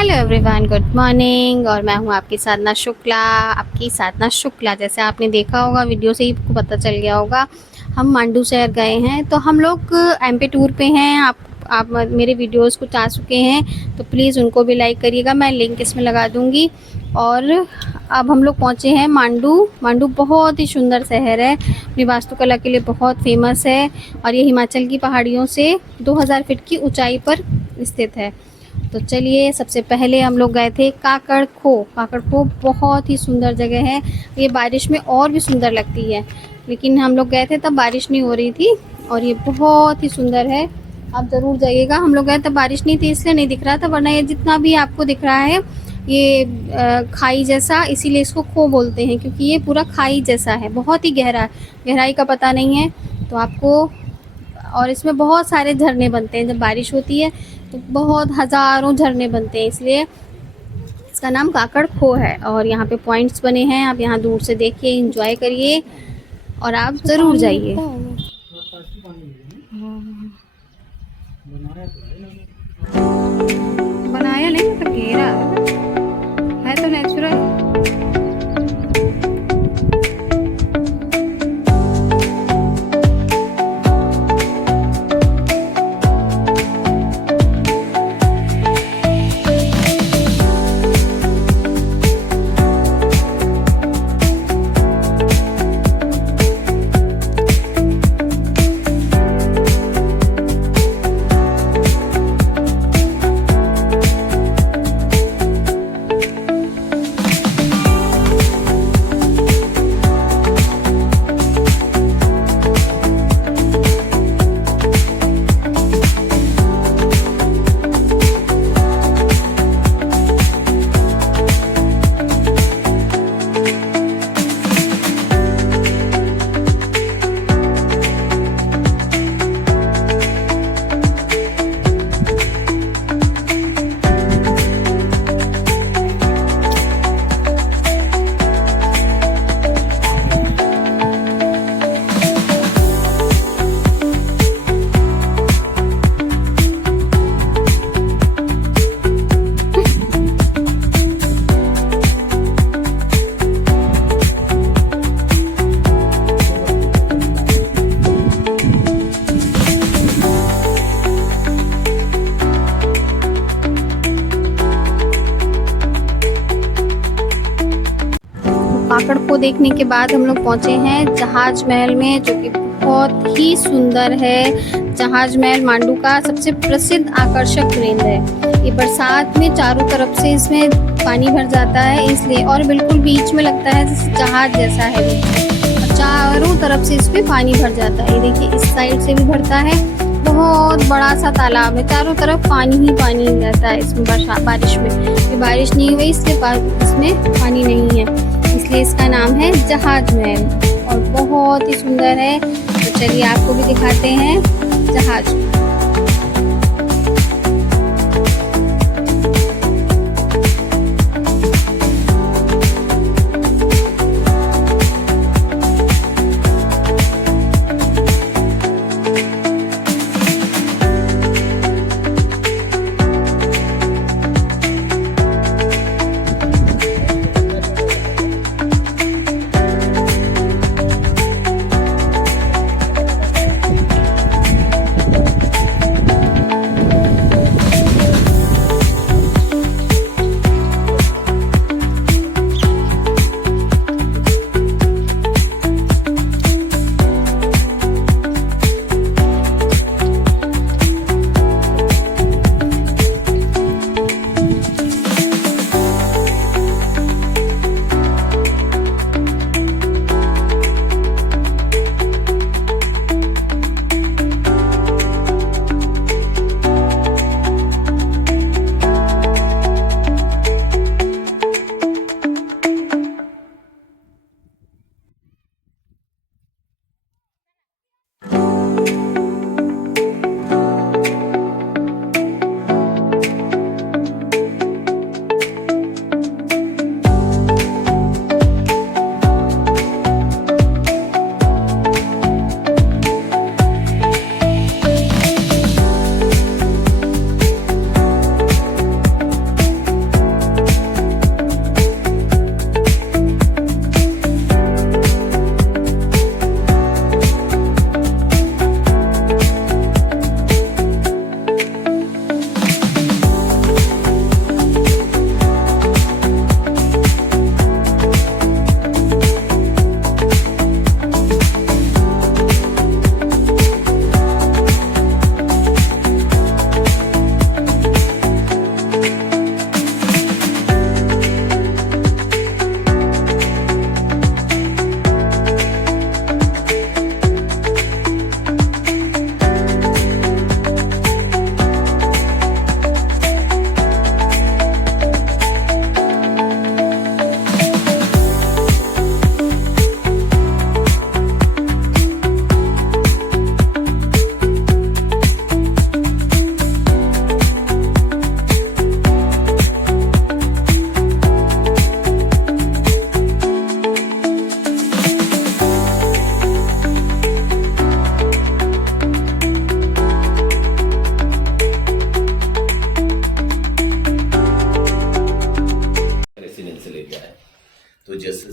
Hello everyone, good morning. और मैं हूँ आपकी साधना शुक्ला। जैसे आपने देखा होगा, वीडियो से ही आपको पता चल गया होगा, हम मांडू शहर गए हैं। तो हम लोग एमपी टूर पे हैं। आप मेरे वीडियोस को चाह चुके हैं तो प्लीज़ उनको भी लाइक करिएगा, मैं लिंक इसमें लगा दूँगी। और अब हम लोग पहुँचे हैं मांडू। मांडू बहुत ही सुंदर शहर है, अपनी वास्तुकला के लिए बहुत फेमस है। और ये हिमाचल की पहाड़ियों से 2000 फीट की ऊंचाई पर स्थित है। तो चलिए, सबसे पहले हम लोग गए थे काकड़ खो। काकड़ खो बहुत ही सुंदर जगह है। ये बारिश में और भी सुंदर लगती है, लेकिन हम लोग गए थे तब बारिश नहीं हो रही थी। और ये बहुत ही सुंदर है, आप ज़रूर जाइएगा। हम लोग गए तब बारिश नहीं थी, इसलिए नहीं दिख रहा था, वरना ये जितना भी आपको दिख रहा है ये खाई जैसा, इसीलिए इसको खो बोलते हैं, क्योंकि ये पूरा खाई जैसा है, बहुत ही गहराई का पता नहीं है तो आपको। और इसमें बहुत सारे झरने बनते हैं, जब बारिश होती है तो बहुत हज़ारों झरने बनते हैं, इसलिए इसका नाम काकड़ खो है। और यहाँ पे पॉइंट्स बने हैं, आप यहाँ दूर से देखिए, एंजॉय करिए और आप ज़रूर जाइए। बनाया नहीं, मतलब घेरा है तो नेचुरल। काकड़ को देखने के बाद हम लोग पहुंचे हैं जहाज महल में, जो कि बहुत ही सुंदर है। जहाज महल मांडू का सबसे प्रसिद्ध आकर्षक केंद्र है। ये बरसात में चारों तरफ से इसमें पानी भर जाता है, इसलिए, और बिल्कुल बीच में लगता है जैसे जहाज जैसा है और चारों तरफ से इसमें पानी भर जाता है। ये देखिए, इस साइड से भी भरता है। बहुत बड़ा सा तालाब है, चारों तरफ पानी ही पानी रहता है इसमें। बारिश में ये बारिश नहीं हुई, इसलिए इसमें पानी नहीं है, इसलिए इसका नाम है जहाज महल। और बहुत ही सुंदर है। तो चलिए आपको भी दिखाते हैं जहाज।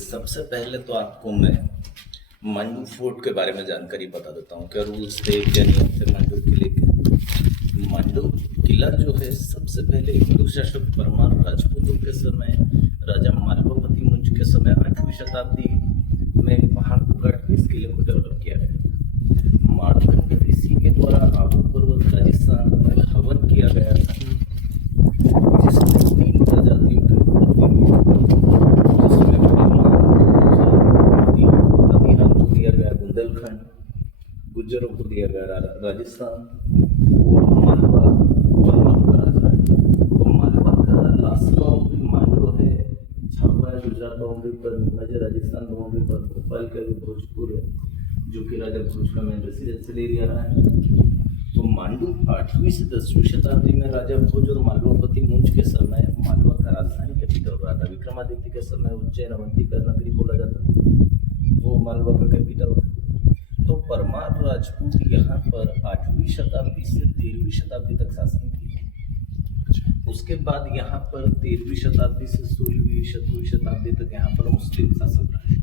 सबसे पहले तो आपको मैं मांडू फोर्ट के बारे में जानकारी बता देता हूँ। क्या रूल्स थे, क्या नियम थे मांडू किले के। मांडू किला जो है सबसे पहले हिंदू शासक परमार राजपूतों के समय, राजा मालवापति मुंज के समय 8वीं शताब्दी में पहाड़ को काट के इस किले को डेवलप किया गया। मार्कंड ऋषि के द्वारा आबू पर्वत राजस्थान में हवन किया गया था, जिसमें 3 प्रजातियों के उत्पत्ति हुई, जिसमें को दिया गया बुंदेलखंड, गुज्जरों को दिया गया राजस्थान और मालवा का राजा है। तो मालवा का लास्ट बाउंड्री मांडो है, झाबुआ गुजरात बाउंड्री पर, नीमच राजस्थान बाउंड्री पर, भोपाल का भोजपुर है जो कि राजा भोज का मेन रेसिडेंशियल एरिया रहा है। तो मांडू 8वीं से 10वीं शताब्दी में राजा भोज और मालवापति मुंज के समय मालवा का राजधानी कैपिटल रहा था। विक्रमादित्य के समय उज्जैन अवंती का नगरी बोला जाता था, वो मालवा का कैपिटल था। तो परमार राजपूत यहाँ पर 8वीं शताब्दी से 13वीं शताब्दी तक शासन किए। उसके बाद यहाँ पर 13वीं शताब्दी से 16वीं 17वीं शताब्दी तक यहाँ पर मुस्लिम शासक रहे,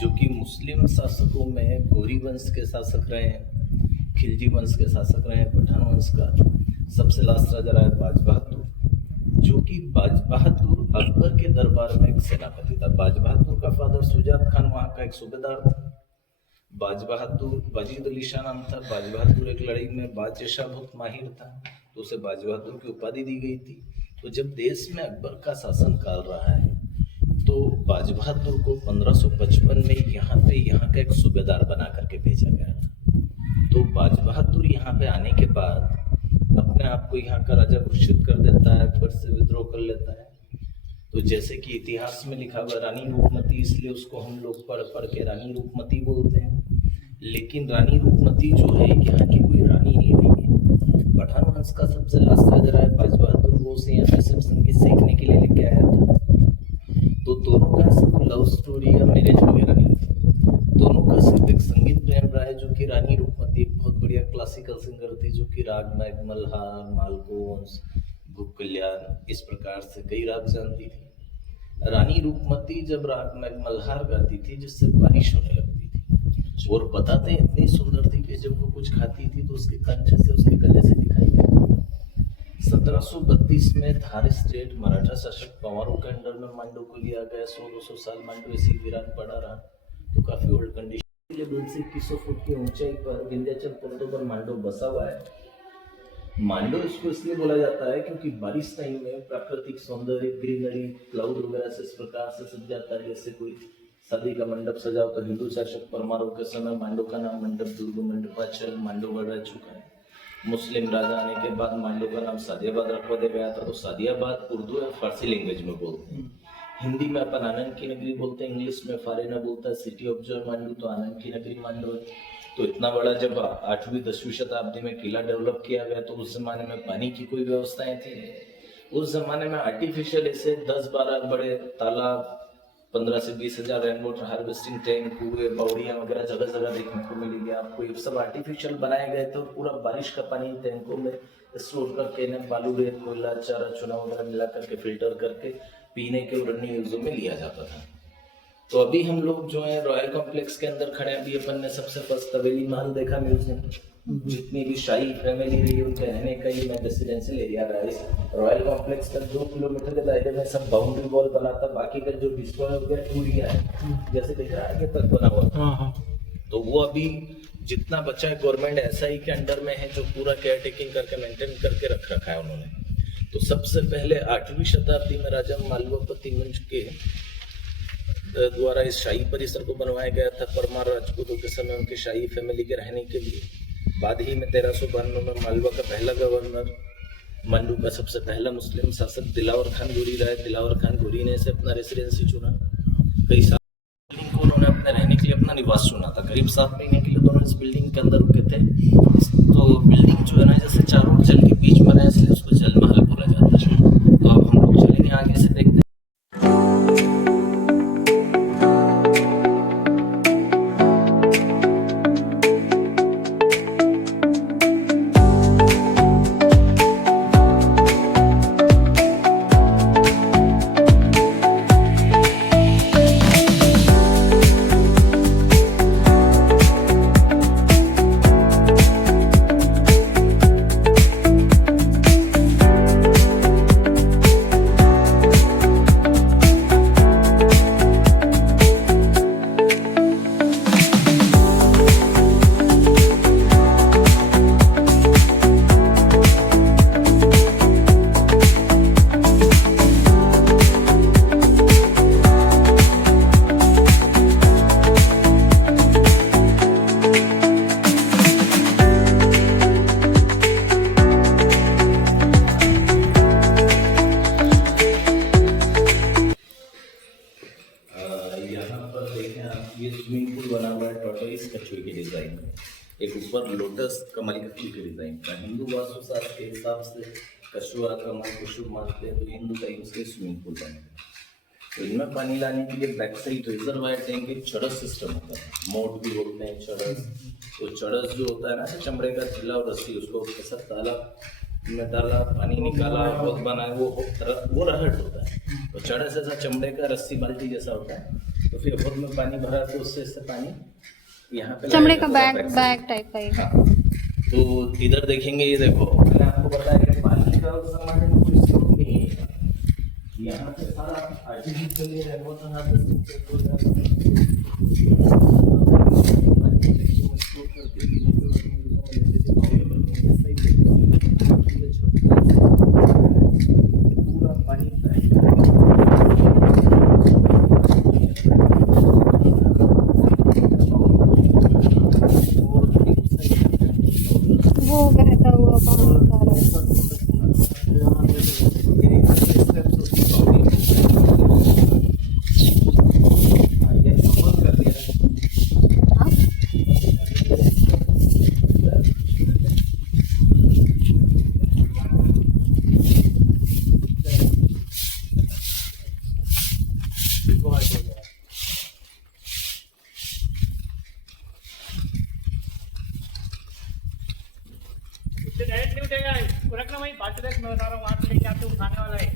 जो कि मुस्लिम शासकों में गौरी वंश के शासक रहे, खिलजी वंश के शासक रहे, पठान वंश का सबसे लास्ट राजा रहा बाज बहादुर, जो कि बाज बहादुर अकबर के दरबार में एक सेनापति था। बाज बहादुर का फादर सुजात खान वहाँ का एक सूबेदार था। बाज बहादुर वाजिद अली शाह नाम था। बाज बहादुर एक लड़ाई में बाज जैसा बहुत माहिर था, तो उसे बाज बहादुर की उपाधि दी गई थी। तो जब देश में अकबर का शासन काल रहा है, तो बाज बहादुर को 1555 में यहाँ का एक सूबेदार बना करके भेजा गया था। तो बाज बहादुर यहाँ पे आने के बाद अपने आप को यहाँ का राजा घोषित कर देता है, अकबर से विद्रोह कर लेता है। तो जैसे कि इतिहास में लिखा हुआ रानी रूपमती, इसलिए उसको हम लोग पढ़ के रानी रूपमती बोलते हैं। लेकिन रानी रूपमती जो है यहाँ की कोई रानी नहीं रही है। पठान वंश का सबसे लास्ट राजा रहा है बाज बहादुर, वो उसे यहाँ से संगीत सीखने के लिए लेके आया था। तो दोनों का सिर्फ लव स्टोरी या मैरिज वगैरह नहीं, दोनों का सिर्फ एक संगीत प्रेम रहा है। जो कि रानी रूपमती एक बहुत बढ़िया क्लासिकल सिंगर थी, जो कि राग मैग मल्हार, मालकोंस, भूप कल्याण, इस प्रकार से कई राग जानती थी। रानी रूपमती जब राग मैग मल्हार गाती थी, जिससे बारिश होने लगती थी, और बताते इतनी सुंदर थी कि जब वो कुछ खाती थी तो उसके कंठ से, उसके गले से दिखाई देता था। 1732 में थार स्टेट मराठा शासक पवारों के अंडर में मांडू को लिया गया। 100-200 साल मांडू ऐसे ही वीरान पड़ा रहा, तो काफी ओल्ड कंडीशन। लेवल से 2100 फुट की ऊंचाई पर विंध्याचल पर्वतों पर मांडू बसा हुआ है। मांडो इसको इसलिए बोला जाता है क्योंकि बारिश टाइम में प्राकृतिक सौंदर्य, ग्रीनरी, क्लाउड वगैरह से इस प्रकार से सज जाता है जैसे कोई शादी का मंडप सजा हो। तो हिंदू शासक परमारों के समय मांडो का नाम मंडप दुर्ग मंडपाचल मांडोगढ़ रह चुका है। मुस्लिम राजा आने के बाद मांडो का नाम सादियाबाद रखवा दिया गया था। तो सादियाबाद उर्दू या फारसी लैंग्वेज में बोलते हैं। हिंदी में अपन आनंद की नगरी बोलते हैं, इंग्लिश में फॉरेनर बोलता है सिटी ऑफ जॉय मांडू, तो आनंद की नगरी मांडो है। तो इतना बड़ा जब 8वीं-10वीं शताब्दी में किला डेवलप किया गया, तो उस जमाने में पानी की कोई व्यवस्थाएं थी। उस जमाने में आर्टिफिशियल ऐसे 10-12 बड़े तालाब, 15 से 20 हजार रेन वाटर हार्वेस्टिंग टैंक, कुएं, बावड़ियां वगैरह जगह जगह देखने को मिलेगी आपको। ये सब आर्टिफिशियल बनाए गए थे, पूरा बारिश का पानी टैंकों में स्टोर करके इन्हें बालू, रेत, कोयला, चारा, चूना वगैरह मिला करके फिल्टर करके पीने के और अन्य यूजों में लिया जाता था। तो अभी हम लोग जो है रॉयल कॉम्प्लेक्स के अंदर खड़े हैं। अभी अपन ने सबसे फर्स्ट हवेली महल देखा म्यूजियम। जितनी भी शाही फैमिली रही उनके रहने का ही मैं रेसिडेंशियल एरिया रहा है। इस रॉयल कॉम्प्लेक्स का 2 किलोमीटर के दायरे में सब बाउंड्री वॉल बना था। बाकी का जो डिस्ट्रॉय हो गया, टूट गया है, जैसे दिख रहा है आगे तक बना हुआ। तो वो अभी जितना बचा है गवर्नमेंट SI के अंडर में है, जो पूरा केयर टेकिंग करके मेंटेन करके रख रखा है उन्होंने। तो सबसे पहले 8वीं शताब्दी में राजा मालवापति मुंज के द्वारा इस शाही परिसर को बनवाया गया था परमार राजपूतों के समय उनके शाही फैमिली के रहने के लिए। बाद ही में 1392 में मालवा का पहला गवर्नर, मांडू का सबसे पहला मुस्लिम शासक दिलावर खान गोरी रहा है। दिलावर खान गोरी ने इसे अपना रेसिडेंसी चुना। कई साल बिल्डिंग को उन्होंने अपने रहने के लिए अपना निवास चुना था। करीब 7 महीने के लिए दोनों इस बिल्डिंग के अंदर रुके थे। तो बिल्डिंग जो है ना, जैसे चारों जल के बीच में है, इसलिए उसको जल महल बोला जाता है। तो अब हम लोग चलेंगे आगे से, देखते हैं। इस कछुए की डिजाइन है, एक ऊपर लोटस कमल के फूल की डिजाइन का। हिंदू वास्तुशास्त्र के हिसाब से कछुआ कमल को शुभ मानते हैं, तो हिंदू टाइम से स्विमिंग पूल बने। तो इनमें पानी लाने के लिए बैक साइड रिजर्वायर टैंक एक चड़स सिस्टम होता है, मोट भी बोलते हैं चड़स। तो चड़स जो होता है ना, चमड़े का झिल्ला और रस्सी, उसको ऐसा तालाब में डाला, पानी निकाला, बहुत बनाया, वो रहट होता है। तो चड़स ऐसा चमड़े का रस्सी बाल्टी जैसा होता है। तो फिर बहुत में पानी भरा तो उससे पानी यहाँ पे चमड़े का बैग बैग टाइप का ही। हाँ, तो इधर देखेंगे, ये देखो मैंने आपको बताया कि पानी का उस समय में कोई स्रोत नहीं है। यहाँ पे सारा आर्टिफिशियल ये रेनवाटर हार्वेस्टिंग से हो जाता है। पानी को टैंकी में स्टोर करके पीने के लिए जैसे पानी बनते हैं, ऐसा ही पूरा पानी वो बहता हुआ पानी आ रहा डायरेक्ट नहीं उठेगा, रखना वहीं बात रख, मैं बता रहा हूँ वहाँ से लेके आपको उठाने वाला है।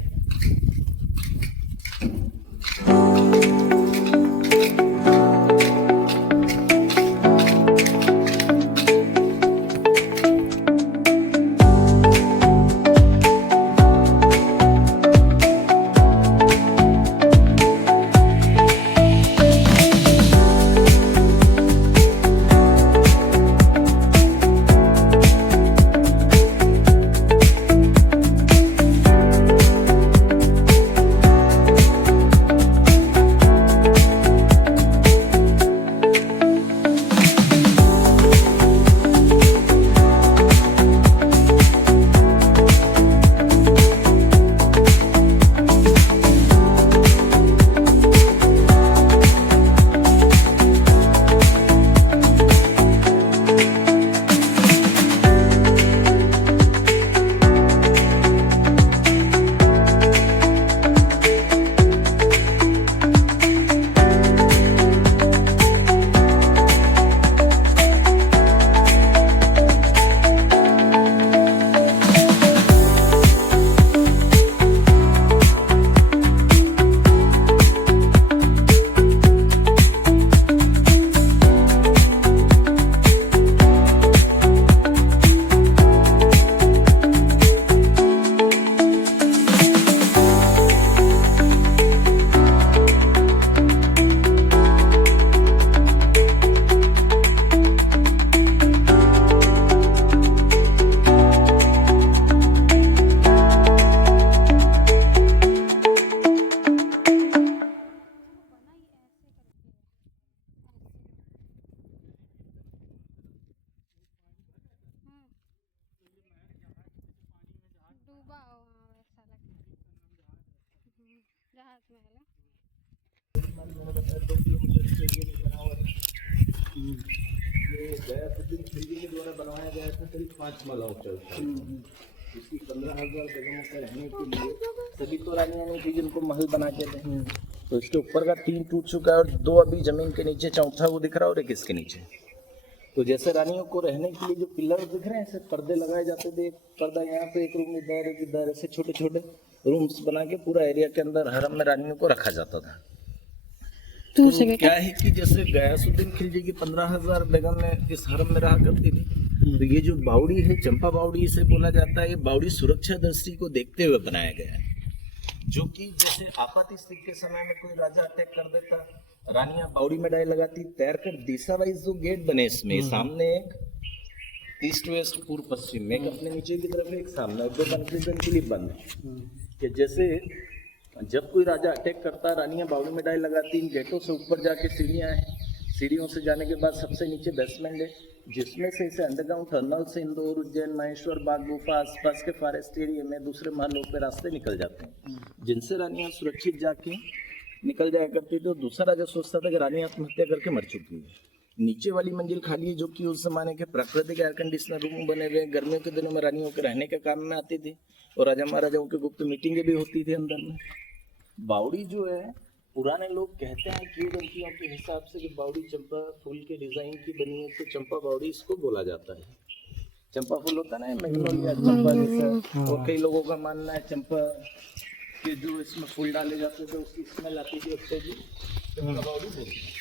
डूबा हो, हाँ, वैसा लगता है। जहाज में है ना। ये गयासुद्दीन खिलजी के द्वारा बनवाया गया था, करीब 5 मालाओं चलता है। इसकी 15,000 बेगमों के रहने के लिए सभी तो रानियां नहीं थी जिनको महल बना के थे। तो इसके ऊपर का 3 टूट चुका है और 2 अभी जमीन के नीचे, चौथा वो दिख रहा है और एक इसके नीचे। तो जैसे रानियों को रहने के लिए जो पिलर दिख रहे हैं, ऐसे पर्दे लगाए जाते थे, एक पर्दा यहाँ पे, एक रूम इधर, एक इधर, ऐसे छोटे छोटे रूम्स बना के पूरा एरिया के अंदर हरम में रानियों को रखा जाता था। तो क्या है कि जैसे गयासुद्दीन खिलजी की 15,000 बेगम में इस हरम में रहा करती थी। तो ये जो बावड़ी है, चंपा बावड़ी इसे बोला जाता है, ये बावड़ी सुरक्षा दृष्टि को देखते हुए बनाया गया है। जो कि जैसे आपात स्थिति के समय में कोई राजा अटैक कर देता, रानियां बावड़ी में डाई लगाती, तैर कर दिशा वाइज जो गेट बने इसमें, सामने एक ईस्ट वेस्ट पूर्व पश्चिम में, एक अपने नीचे की तरफ एक सामने, 2 कंक्रीजन के लिए बंद कि जैसे जब कोई राजा अटैक करता, रानियां बावड़ी में डाई लगाती, इन गेटों से ऊपर जाके सीढ़ियां हैं, सीढ़ियों से जाने के बाद सबसे नीचे बेसमेंट है, जिसमें से इसे अंडरग्राउंड टनल से इंदौर, उज्जैन, महेश्वर, बाग गुफा, आसपास के फॉरेस्ट एरिया में दूसरे महलों पे रास्ते निकल जाते हैं, जिनसे रानियां सुरक्षित जाके निकल जाया करती थी। तो दूसरा राजा सोचता था कि रानी आत्महत्या करके मर चुकी है, नीचे वाली मंजिल खाली है, जो कि उस जमाने के प्राकृतिक एयर कंडीशनर रूम बने हुए हैं। गर्मियों के दिनों में रानियों के रहने के काम में आती थी और राजा महाराजाओं की गुप्त मीटिंगें भी होती थी अंदर में। बावड़ी जो है, पुराने लोग कहते हैं किंवदंतियों के हिसाब से कि बावड़ी चंपा फूल के डिजाइन की बनी है, तो चंपा बावड़ी इसको बोला जाता है। चंपा फूल होता है ना, मैग्नोलिया चंपा जैसा, और कई लोगों का मानना है चंपा के जो इसमें फूल डाले जाते थे उसकी स्मेल आती थी, उससे भी चंपा बावड़ी बोलते हैं।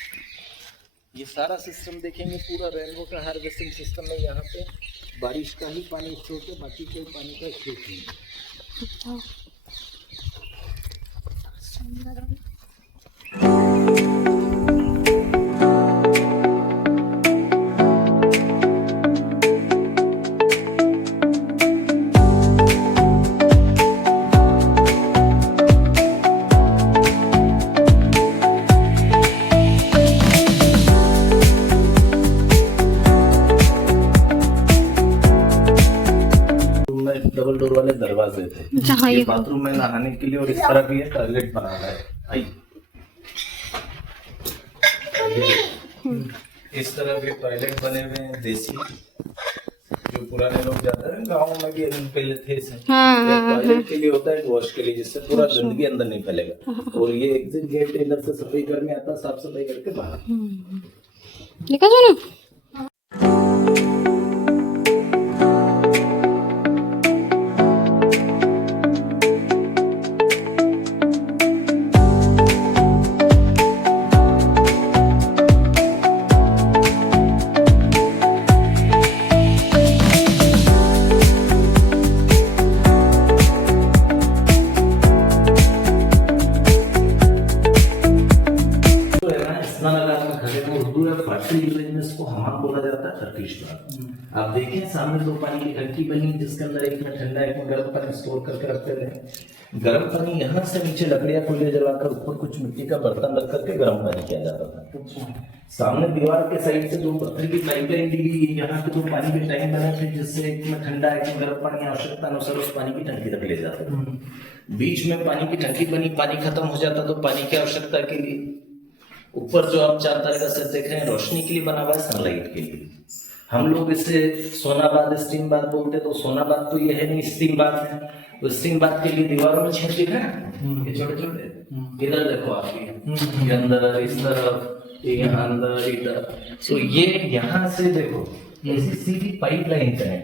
ये सारा सिस्टम देखेंगे, पूरा रेनबो का हार्वेस्टिंग सिस्टम है। यहाँ पे बारिश का ही पानी स्टोर है, बाकी कोई पानी का स्टोर नहीं है। डबल डोर वाले दरवाजे थे। जहाँ ये ये बाथरूम में नहाने के लिए, और इस तरह भी टॉयलेट बना हुआ है। आइए, इस तरह के टॉयलेट बने हुए हैं देसी, जो पुराने लोग जाते हैं गाँव में भी पहले थे से। टॉयलेट के लिए होता है, वॉश के लिए, जिससे पूरा गंदगी अंदर नहीं फैलेगा। और ये एग्जिट गेट अंदर से सफाई करने आता, साफ सफाई करके बाहर। देखा जो ना इसको हमाम बोला जाता है, टर्किश बात। आप देखें सामने दो पानी की टंकी बनी, जिसके अंदर एक में ठंडा एक में गर्म पानी स्टोर करके रखते थे। गर्म पानी यहाँ से नीचे लकड़ियां कोयले जलाकर ऊपर कुछ मिट्टी का बर्तन रख करके गर्म पानी किया जाता था। सामने दीवार के साइड से दो पत्थर की पाइपलाइन दी गई, यहाँ पे दो पानी के टैंक बने थे, जिससे एक में ठंडा एक में गर्म पानी आवश्यकता अनुसार उस पानी की टंकी तक ले जाते थे। बीच में पानी की टंकी बनी, पानी खत्म हो जाता तो पानी की आवश्यकता के लिए ऊपर जो आप 4 तारे का सेट देख रहे हैं, रोशनी के लिए बना हुआ है, सनलाइट के लिए। हम लोग इसे सोनाबाद स्टीम बाथ बोलते, तो सोनाबाद तो ये है नहीं, स्टीम बाथ है। तो स्टीम बाथ के लिए दीवारों में छेद दिख रहे हैं, ये छोटे छोटे, इधर देखो आप, ये अंदर इस तरफ, ये यहाँ अंदर इधर। तो ये यहाँ से देखो ऐसी सीधी पाइपलाइन है।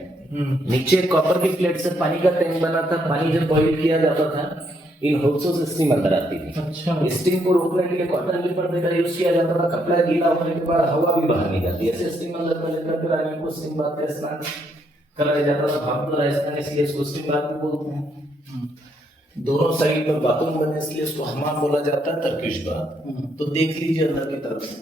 नीचे कॉपर की प्लेट से पानी का टैंक बना था, पानी जब बॉईल किया जाता था इन होल्सों से स्टीम अंदर आती थी। अच्छा। स्टीम को रोकने के लिए कॉटन के पर्दे का यूज किया जाता था, कपड़ा गीला होने के बाद हवा भी बाहर नहीं जाती, ऐसे स्टीम अंदर में लेकर के रानियों को स्टीम बाथ का स्नान कराया जाता था। भाप राजस्थान इसलिए इसको स्टीम बाथ भी बोलते हैं। दोनों साइड में बाथरूम बने, इसलिए इसको हमाम बोला जाता है, टर्किश बाथ। तो देख लीजिए अंदर की तरफ से,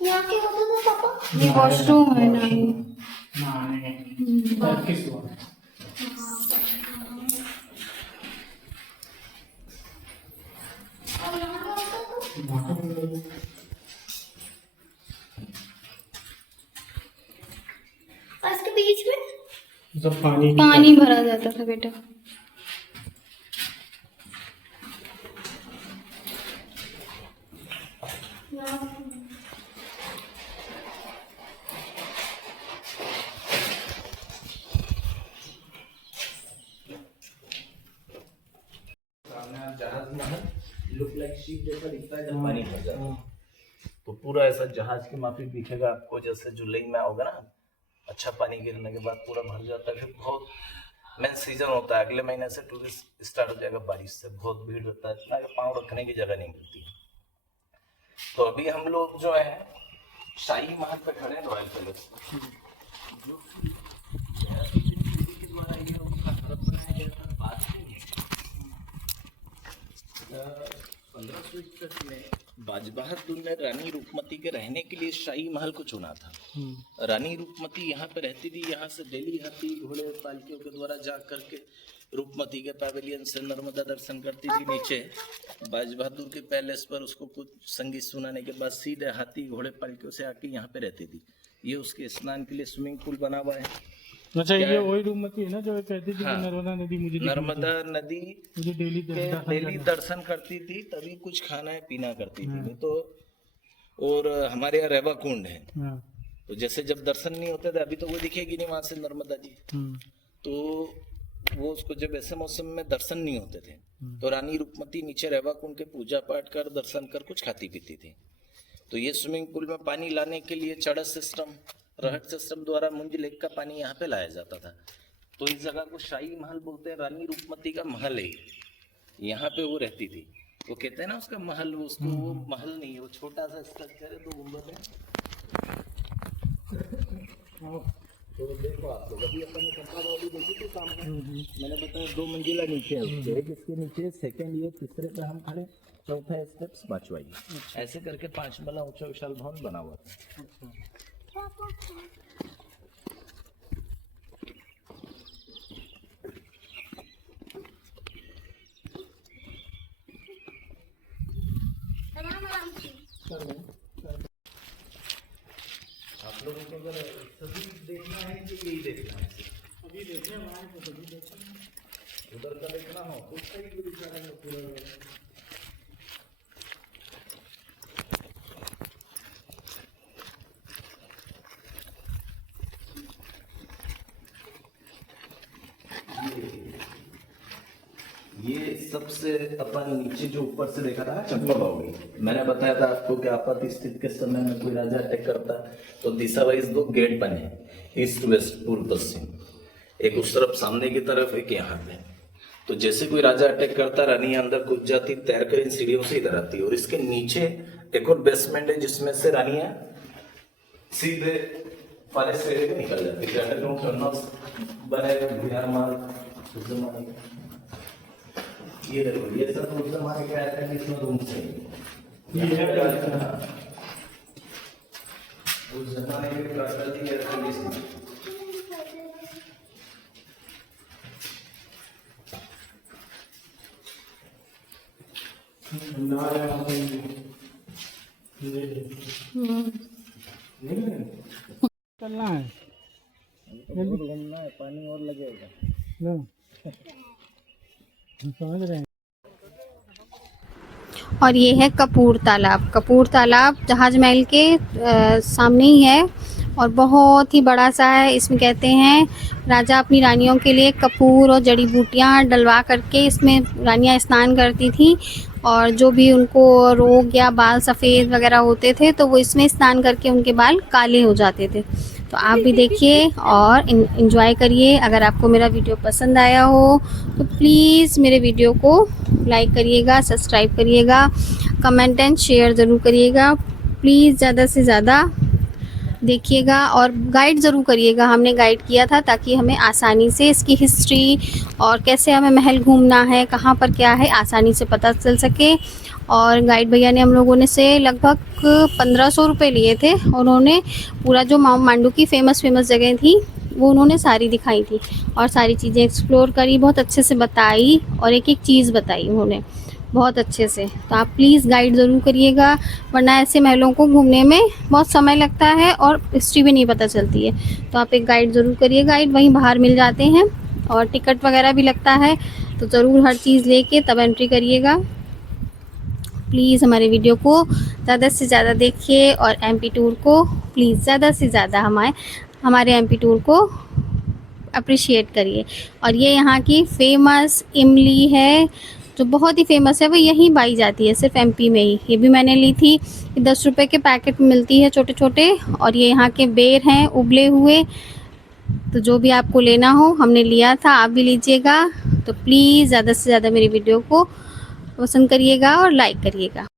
यहाँ के होता था पापा, ये वॉशरूम है ना, टर्किश हुआ। इसके बीच में तो पानी भरा जाता था बेटा। जहाज महल लुक लाइक शिप जैसा दिखता है जब पानी भर जाता है। तो पूरा ऐसा जहाज की माफिक दिखेगा आपको, जैसे जुलाई में होगा ना, अच्छा पानी गिरने के बाद पूरा भर जाता है। फिर बहुत मेन सीजन होता है, अगले महीने से टूरिस्ट स्टार्ट हो जाएगा, बारिश से बहुत भीड़ रहता है, इतना पाँव रखने की जगह नहीं मिलती। तो अभी हम लोग जो है शाही महल पे खड़े हैं, रॉयल पैलेस। बाजबहादुर ने रानी रूपमती के रहने के लिए शाही महल को चुना था। रानी रूपमती यहाँ पे रहती थी, यहाँ से डेली हाथी घोड़े पालकियों के द्वारा जा करके रूपमती के पैवेलियन से नर्मदा दर्शन करती थी। नीचे बाजबहादुर के पैलेस पर उसको कुछ संगीत सुनाने के बाद सीधे हाथी घोड़े पालकियों से आके यहाँ पे रहती थी। ये उसके स्नान के लिए स्विमिंग पूल बना हुआ है। अच्छा, ये वही रूपमती है ना जो कहती थी कि हाँ। नर्मदा नदी मुझे दिखनी नर्मदा नदी मुझे डेली के डेली दर्शन करती थी, तभी कुछ खाना है पीना करती थी, नहीं तो। और हमारे यहाँ रेवा कुंड है, हाँ। तो जैसे जब दर्शन नहीं होते थे, अभी तो वो दिखेगी नहीं वहां से नर्मदा जी, तो वो उसको जब ऐसे मौसम में दर्शन नहीं होते थे, तो रानी रूपमती नीचे रेवा कुंड के पूजा पाठ कर दर्शन कर कुछ खाती पीती थी। तो ये स्विमिंग पूल में पानी लाने के लिए चड़स सिस्टम, रहट सिस्टम द्वारा मुंज लेक का पानी यहाँ पे लाया जाता था। तो इस जगह को शाही महल बोलते हैं, रानी रूपमती का महल है, यहाँ पे वो रहती थी। वो कहते हैं ना उसका महल, उसको वो महल नहीं है, वो छोटा सा स्ट्रक्चर है, तो गुंबद है। तो देखो आप लोग, अभी अपन ने चंपा बावली देखी थी सामने, मैंने बताया 2 मंजिला नीचे है उसके, जिसके नीचे सेकंड ईयर तीसरे पे हम खड़े, चौथा स्टेप्स पांचवा ये, ऐसे करके 5 वाला ऊंचा विशाल भवन बना हुआ था। आप लोगों को अगर सभी देखना है कि यही देखना है? अभी देखिए हमारे को सभी देखिए, उधर का देखना हो तो सही दिखा रहे हैं पूरा। ये सबसे अपन नीचे जो ऊपर से देखा था ना चंपा बावली, मैंने बताया था आपको कि आपात स्थिति के समय में कोई राजा अटैक करता तो दिशा वाइज 2 गेट बने, ईस्ट वेस्ट पूर्व पश्चिम, एक उस तरफ सामने की तरफ, एक यहाँ पे। तो जैसे कोई राजा अटैक करता, रानी अंदर घुस जाती, तैर कर इन सीढ़ियों से इधर आती, और इसके नीचे एक और बेसमेंट है जिसमें से रानियां सीधे फॉरेस्ट एरिया में निकल जाती है। अंडरग्राउंड टनल्स बने बिहार मार्ग, ये देखो ये सब उस जमाने के एयर कंडीशनर रूम से, उस जमाने के प्राकृतिक एयर कंडीशनर। चलना है, घूमना है, पानी और लगेगा। समझ रहे हैं। और ये है कपूर तालाब। कपूर तालाब जहाज महल के सामने ही है और बहुत ही बड़ा सा है। इसमें कहते हैं राजा अपनी रानियों के लिए कपूर और जड़ी बूटियाँ डलवा करके इसमें रानियाँ स्नान करती थी, और जो भी उनको रोग या बाल सफ़ेद वगैरह होते थे तो वो इसमें स्नान करके उनके बाल काले हो जाते थे। तो आप भी देखिए और इन्जॉय करिए। अगर आपको मेरा वीडियो पसंद आया हो तो प्लीज़ मेरे वीडियो को लाइक करिएगा, सब्सक्राइब करिएगा, कमेंट एंड शेयर ज़रूर करिएगा। प्लीज़ ज़्यादा से ज़्यादा देखिएगा और गाइड ज़रूर करिएगा। हमने गाइड किया था ताकि हमें आसानी से इसकी हिस्ट्री और कैसे हमें महल घूमना है, कहाँ पर क्या है, आसानी से पता चल सके। और गाइड भैया ने हम लोगों ने से लगभग 1500 रुपये लिए थे। उन्होंने पूरा जो मांडू की फ़ेमस जगह थी वो उन्होंने सारी दिखाई थी और सारी चीज़ें एक्सप्लोर करी, बहुत अच्छे से बताई और एक एक चीज़ बताई उन्होंने बहुत अच्छे से। तो आप प्लीज़ गाइड ज़रूर करिएगा, वरना ऐसे महलों को घूमने में बहुत समय लगता है और हिस्ट्री भी नहीं पता चलती है। तो आप एक गाइड ज़रूर करिए। गाइड वहीं बाहर मिल जाते हैं और टिकट वगैरह भी लगता है, तो ज़रूर हर चीज़ लेके तब एंट्री करिएगा। प्लीज़ हमारे वीडियो को ज़्यादा से ज़्यादा देखिए और एमपी टूर को प्लीज़ ज़्यादा से ज़्यादा हमारे एमपी टूर को अप्रिशिएट करिए। और ये यहाँ की फेमस इमली है जो बहुत ही फेमस है, वो यहीं पाई जाती है सिर्फ एमपी में ही। ये भी मैंने ली थी, 10 रुपये के पैकेट मिलती है छोटे छोटे, और ये यहाँ के बेर हैं उबले हुए। तो जो भी आपको लेना हो हमने लिया था, आप भी लीजिएगा। तो प्लीज़ ज़्यादा से ज़्यादा मेरी वीडियो को पसंद करिएगा और लाइक करिएगा।